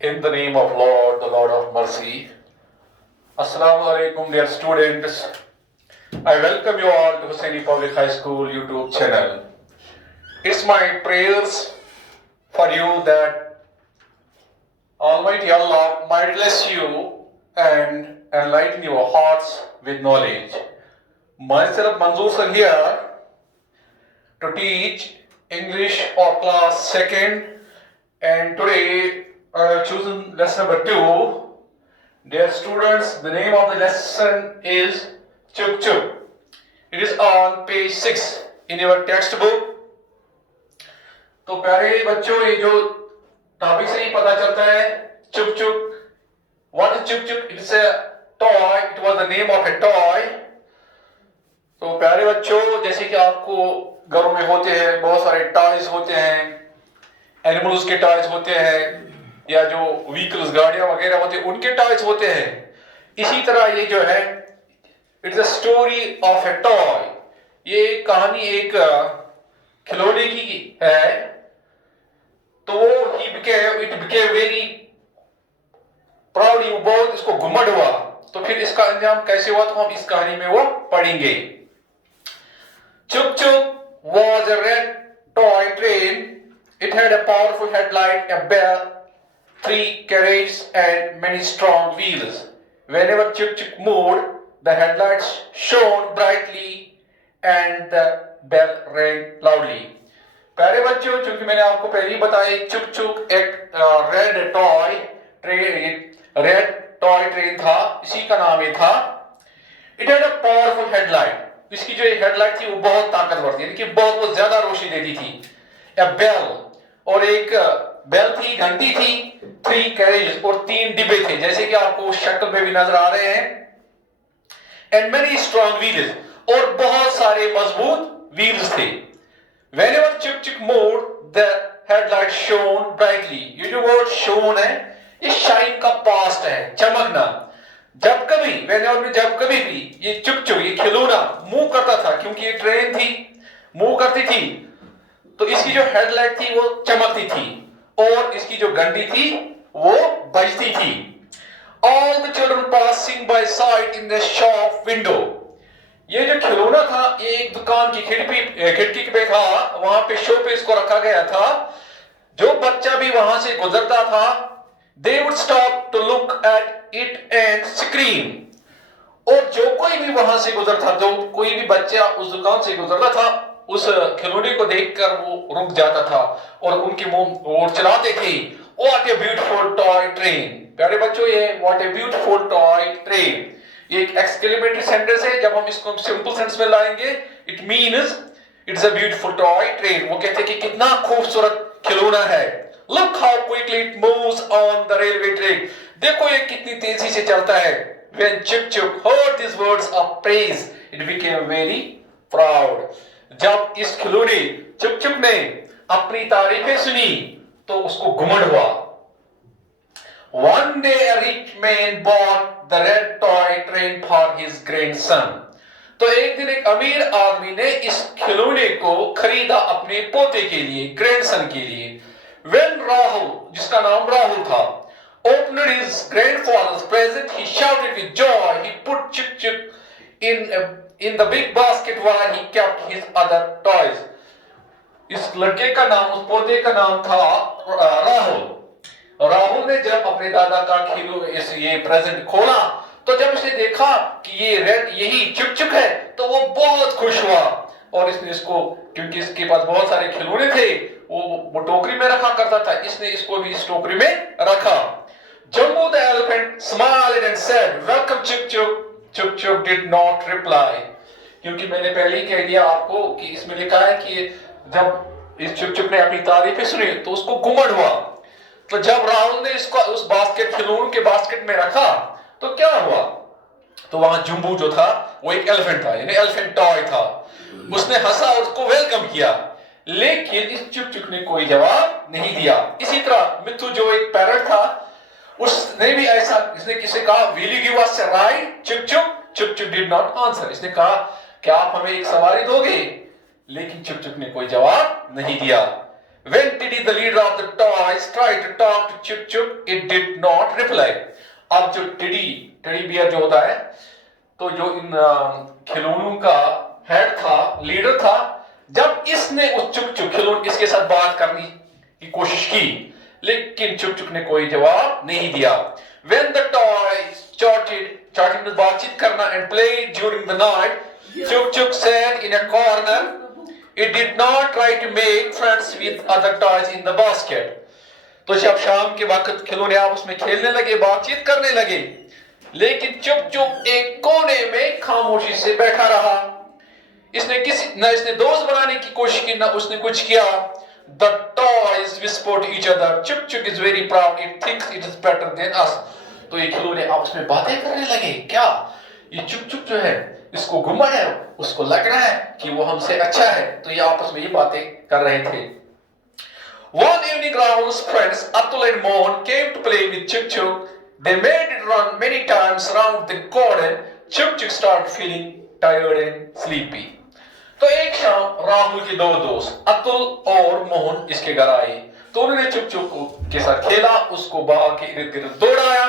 In the name of Lord, the Lord of mercy. Assalamu alaikum, dear students. I welcome you all to Hussaini Public High School YouTube channel. It's my prayers for you that Almighty Allah might bless you and enlighten your hearts with knowledge. Myself, Manzoor sir here to teach English of class 2nd, and today I have chosen lesson number 2. Dear students, the name of the lesson is Chuk Chuk. It is on page 6 in your textbook. तो प्यारे बच्चों, ये जो topic से ही पता चलता है चुक चुक. What is चुक चुक? It's a toy. It was the name of a toy. तो प्यारे बच्चों, जैसे कि आपको घरों में होते हैं बहुत सारे टॉयज होते हैं, एनिमल्स के टॉयज होते हैं, या जो व्हीकल्स गाड़ियां वगैरह होते हैं उनके टॉयज होते हैं. इसी तरह ये जो है it's a story of A toy. ये कहानी एक खिलौने की है. तो इट बिकेम वेरी प्राउड. बहुत इसको घुमंड हुआ. तो फिर इसका अंजाम कैसे हुआ तो हम इस कहानी में वो पढ़ेंगे. Chuk Chuk was a red toy train. It had a powerful headlight, a bell, 3 carriages and many strong wheels. Whenever Chuk Chuk moved, the headlights shone brightly and the bell rang loudly. प्यारे बच्चों, चूंकि मैंने आपको पहले ही बताया चुक चुक एक रेड टॉय ट्रेन था, इसी का नाम ये था. It had a powerful headlight. इसकी जो हेडलाइट थी वो बहुत ताकतवर थी, यानी कि बहुत ज्यादा रोशनी देती थी. ए बेल, और एक बेल थी, घंटी थी. 3 कैरेज, और 3 डिब्बे थे जैसे कि आपको शक्ल में भी नजर आ रहे हैं. एंड मेनी स्ट्रॉन्ग व्हील्स, और बहुत सारे मजबूत व्हील्स थे. Whenever Chuk Chuk moved, the headlight shone brightly. ये जो वर्ड शोन है, ये शाइन का पास्ट है, चमकना. जब कभी भी ये चुक चुक, ये खिलौना मूव करता था, क्योंकि ये ट्रेन थी, मूव करती थी, तो इसकी जो हेडलाइट थी वो चमकती थी, और इसकी जो घंटी थी वो बजती थी. All the children passing by sight in the shop window. ये जो खिलौना था एक दुकान की खिड़की पे था, वहां पे शो पे इसको रखा गया था. जो बच्चा भी वहां से गुजरता था, they would stop to look at it and scream. और जो कोई भी वहां से गुजरता, जो कोई भी बच्चा उस दुकान से गुजरता था, उस खिलौने को देखकर वो रुक जाता था और उनके मुंह और चलाते थे. What a beautiful toy train. प्यारे बच्चों, ये what a beautiful toy train एक एक्सक्लेमेटरी सेंटेंस है. जब हम इसको सिंपल सेंस में लाएंगे, it means it's a beautiful toy train. वो कहते हैं कि कितना खूबसूरत खिलौना है. Look how quickly it moves on the railway track. देखो ये कितनी तेजी से चलता है. When Chuk Chuk heard these words of praise, it became very proud. जब इस खिलौने चुक चुक ने अपनी तारीफें सुनी तो उसको घमंड हुआ. One day a rich man bought the red toy train for his grandson. तो एक दिन एक अमीर आदमी ने इस खिलौने को खरीदा अपने पोते के लिए, ग्रैंडसन के लिए. When Rahul, जिसका नाम राहुल था, opened his grandfather's present, he shouted with joy. He put Chuk Chuk in the big basket while he kept his other toys. इस लड़के का नाम, उस पोते का नाम था राहुल. राहुल ने जब अपने दादा का ये प्रेजेंट खोला, तो जब उसने देखा कि ये रेड यही चुक चुक है, तो वो बहुत खुश हुआ. और इसने इसको, क्योंकि इसके पास बहुत सारे खिलौने थे, वो टोकरी में रखा करता था, इसने इसको भी इस टोकरी में रखा. Jumbo the elephant smiled and said, "Welcome Chuk Chuk." Chuk Chuk did not reply. क्योंकि मैंने पहले ही कह दिया आपको कि इसमें लिखा है कि जब इस चुक चुक ने अपनी तारीफें सुनी तो उसको घमंड हुआ. तो जब राहुल ने इसको उस बास्केट, खिलौनों के बास्केट में रखा, तो क्या हुआ, तो वहां जुम्बू जो था वो एक एलिफेंट था, यानी एलिफेंट टॉय था. उसने हंसा और उसको वेलकम किया, लेकिन इस चुक चुक ने कोई जवाब नहीं दिया. इसी तरह मिथु जो एक पैरट था, उसने भी ऐसा, इसने किसे कहा, "Will you give us a ride, Chuk Chuk?" Chuk Chuk did not answer. इसने कहा, "क्या आप हमें एक सवारी दोगे?" लेकिन चुक चुक ने कोई जवाब नहीं दिया. When Tiddy, the leader of the toys, tried to talk to Chuk Chuk, it did not reply. अब जो टेडी बियर जो होता है, तो जो इन खिलौनों का हेड था, लीडर था, जब इसने उस चुक चुक खिलौन इसके साथ बात करने की कोशिश की, लेकिन चुक चुक ने कोई जवाब नहीं दिया. When the toys started में बातचीत करना and played during the night, Chuk Chuk sat in a corner. It did not try to make friends with other toys in the basket. तो जब शाम के वक्त खिलौने आपस में खेलने लगे, बातचीत करने लगे, लेकिन चुप चुप एक कोने में खामोशी से बैठा रहा. इसने दोस्त बनाने की कोशिश की, ना उसने कुछ किया. The toys whispered to each other. Chuk Chuk is very proud. It thinks it is better than us. तो ये खिलौने आपस में बातें करने लगे. क्या ये चुप चुप जो है, इसको गुम्मा है, उसको लग रहा है कि वो हमसे अच्छा है. तो ये आपस में ये बातें कर रहे थे. One evening, Rahul's friends Atul and Mohan came to play with Chuk Chuk. They made it run many times around the garden. Chuk Chuk started feeling tired and sleepy. तो एक शाम राहुल के दो दोस्त अतुल और मोहन इसके घर आए. तो उन्होंने चुक चुक के साथ खेला, उसको बाग के इर्द गिर्द दौड़ाया,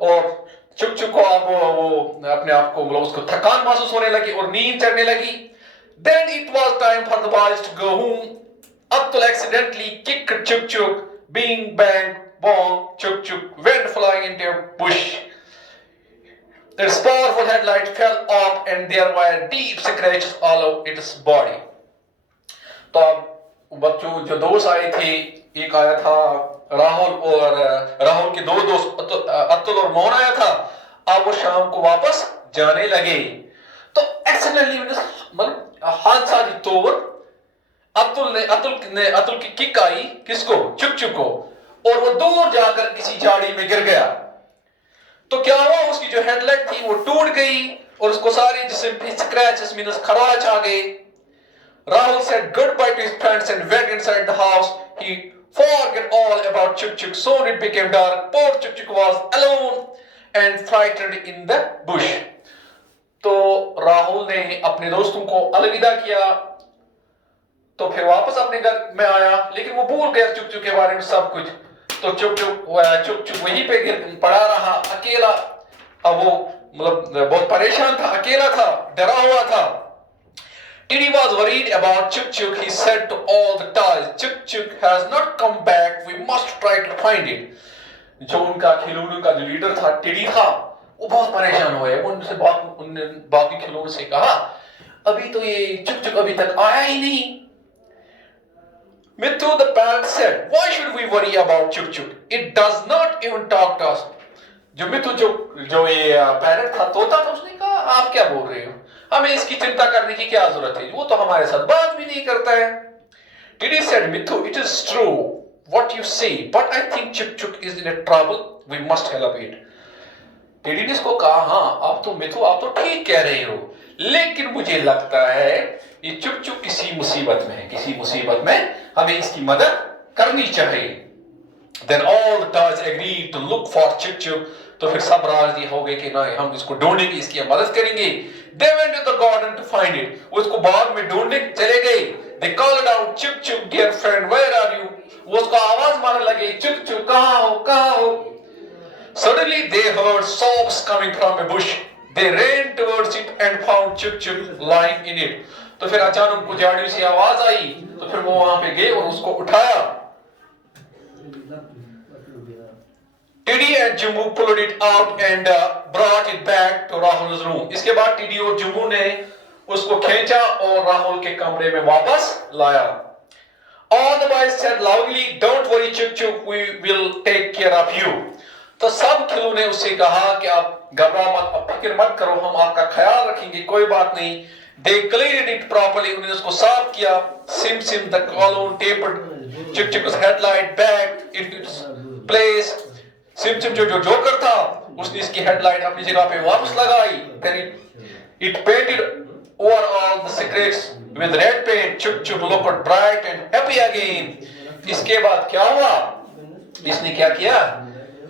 और चुक चुक को अब वो अपने आप को मतलब उसको थकान महसूस होने लगी और नींद चढ़ने लगी. Then it was time for the boys to go home. Atul accidentally kicked Chuk Chuk. Bing bang bong, Chuk Chuk went flying into a bush. Its powerful headlight fell off and there were deep scratches all over its body. तो अब बच्चों जो दोस्त आए थे, एक आया था राहुल के दो दोस्त अतुल और मोहन आया था. अब वो शाम को वापस जाने लगे. तो एक्सीडेंटली मतलब हादसा तौर अतुल की किक आई किसको, चुक चुक को, और वो दूर जाकर किसी झाड़ी में गिर गया. तो क्या हुआ, उसकी जो हेडलाइट थी वो टूट गई और उसको सारे जिस्म पे स्क्रैचेस मींस खराच आ गए. Rahul said goodbye to his friends and went inside the house. He forgot all about Chuk Chuk. Soon it became dark. Poor Chuk Chuk was alone and frightened in the bush. तो राहुल ने अपने दोस्तों को अलविदा किया, तो फिर वापस अपने घर में आया, लेकिन वो भूल गया चुक चुक के बारे में सब कुछ. तो चुक चुक वहीं पे पड़ा रहा अकेला. अब वो मतलब बहुत परेशान था, अकेला था, डरा हुआ था. Tiddy was worried about Chuk Chuk. He said to all the toys, Chuk Chuk has not come back. We must try to find it. जो उनका खिलौनों का जो लीडर था, टिडी था, वो बहुत परेशान हुए. उनसे बाकी खिलौनों से कहा, अभी तो ये चुक चुक अभी तक आया ही नहीं. Mithu the parrot said, why should we worry about Chuk Chuk? It does not even talk to us. जो मिथु जो ये पैरट था, तोता था, उसने कहा, आप क्या बोल रहे हो, हमें इसकी चिंता करने की क्या जरूरत है, वो तो हमारे साथ बात भी नहीं करता है. Tiddy said, Mithu, it is true what you say, but I think Chuk Chuk is in a trouble. We must help it. टिडी ने इसको कहा, हाँ अब तो मिथु आप तो ठीक कह रहे हो, लेकिन मुझे लगता है ये चुप चुप किसी मुसीबत में है, किसी मुसीबत में हमें इसकी मदद करनी चाहिए. Then all the toys agreed to look for Chuk Chuk. तो फिर सब राजी हो गए कि नहीं, हम इसको ढूंढेंगे, इसकी मदद करेंगे. They went to the garden to find it. उसको बाग में ढूंढने चले गए. They called out, Chuk Chuk, dear friend, where are you? वो उसको आवाज मारने लगे, चुक चुक कहाँ हो, कहाँ हो. Suddenly they heard sobs coming from a bush. They ran towards it and found Chuk Chuk lying in it. तो फिर अचानक कुछ झाड़ियों से आवाज आई, तो फिर वो वहां पे गए और उसको उठाया. Tiddy and Jumbo pulled it out and brought it back to Rahul's room. इसके बाद टिडी और जुम्बू ने उसको खींचा और राहुल के कमरे में वापस लाया. All the boys said loudly, "Don't worry, Chuk Chuk, we will take care of you." तो सब खिलौने ने उससे कहा कि आप घबरा मत, आप फिक्र मत करो, हम आपका ख्याल रखेंगे, कोई बात नहीं. They cleaned it properly. उन्होंने उसको साफ किया. Sim Sim the balloon tapered Chuk Chuk's headlight back into its place. Sim Sim जो जोकर था, उसने इसकी हेडलाइट अपनी जगह पे वापस लगाई. Then it painted over all the secrets with red paint. Chuk Chuk looked bright and happy again. इसके बाद क्या हुआ? इसने क्या किया?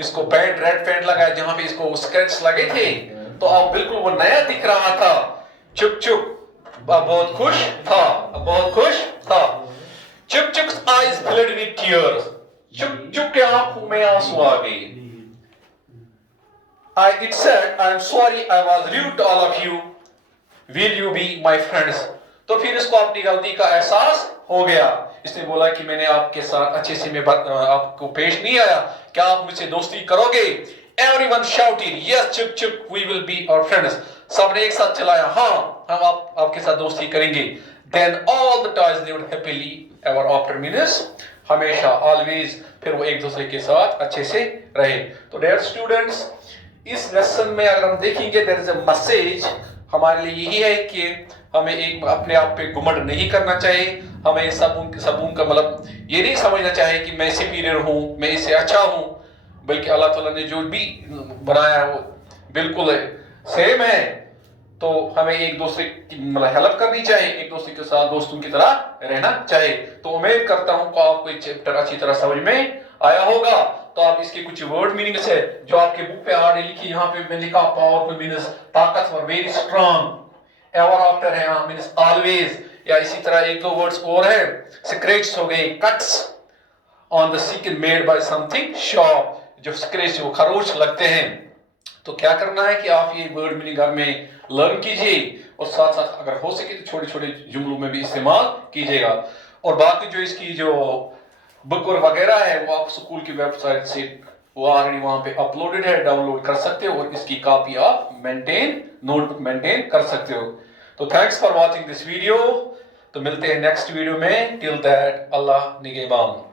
इसको रेड पेंट लगाया जहां पे इसको स्क्रैच लगे थे, तो अब बिल्कुल वो नया दिख रहा था. चुक चुक बहुत खुश था, बहुत खुश था. चुक चुक eyes filled with tears. चुक चुक के आंखों में आंसू आ गए. It said, I am sorry I was rude to all of you. Will you be my friends? तो फिर इसको अपनी गलती का एहसास हो गया. इसने बोला कि मैंने आपके साथ अच्छे से मैं आपको पेश नहीं आया, क्या आप मुझसे दोस्ती करोगे? Everyone shouted, yes, चुप चुप, we will be our friends. सबने एक साथ चलाया, हाँ, हम आपके साथ दोस्ती करेंगे. Then all the toys lived happily ever after. means हमेशा, always, फिर वो एक दूसरे के साथ अच्छे से रहे. तो dear students, इस लेसन में अगर हम देखेंगे there is a message हमारे लिए यही है कि हमें एक अपने आप पे घुमंड नहीं करना चाहिए. हमें सबून का मतलब ये नहीं समझना चाहिए कि मैं सुपीरियर हूँ, मैं इससे अच्छा हूँ, बल्कि अल्लाह ताला ने जो भी बनाया वो बिल्कुल सेम है. तो हमें एक दूसरे की मतलब हेल्प करनी चाहिए, एक दूसरे के साथ दोस्तों की तरह रहना चाहिए. तो उम्मीद करता हूँ कि आपको ये चैप्टर अच्छी तरह समझ में आया होगा. तो आप इसके कुछ वर्ड मीनिंग्स है जो आपके बुक पे ऑलरेडी लिखी, यहाँ पे मैं लिखा पावरफुल मीन्स ताकतवर, वेरी स्ट्रांग. एवर आफ्टर है यहाँ मीन्स ऑलवेज, या इसी तरह एक दो वर्ड्स और है. स्क्रैच हो गए, cuts on the skin made by something sharp, जो स्क्रैच वो खरोच लगते हैं. तो क्या करना है कि आप ये वर्ड मीनिंग घर में लर्न कीजिए और साथ साथ अगर हो सके तो छोटे छोटे जुमलों में भी इस्तेमाल कीजिएगा. और बाकी जो इसकी जो बुक और वगैरह है वो आप स्कूल की वेबसाइट से वो ऑलरेडी वहां पे अपलोडेड है, डाउनलोड कर सकते हो और इसकी कॉपी आप नोटबुक मेंटेन कर सकते हो. तो thanks for watching this video. तो मिलते हैं नेक्स्ट वीडियो में. टिल दैट अल्लाह निगहबान.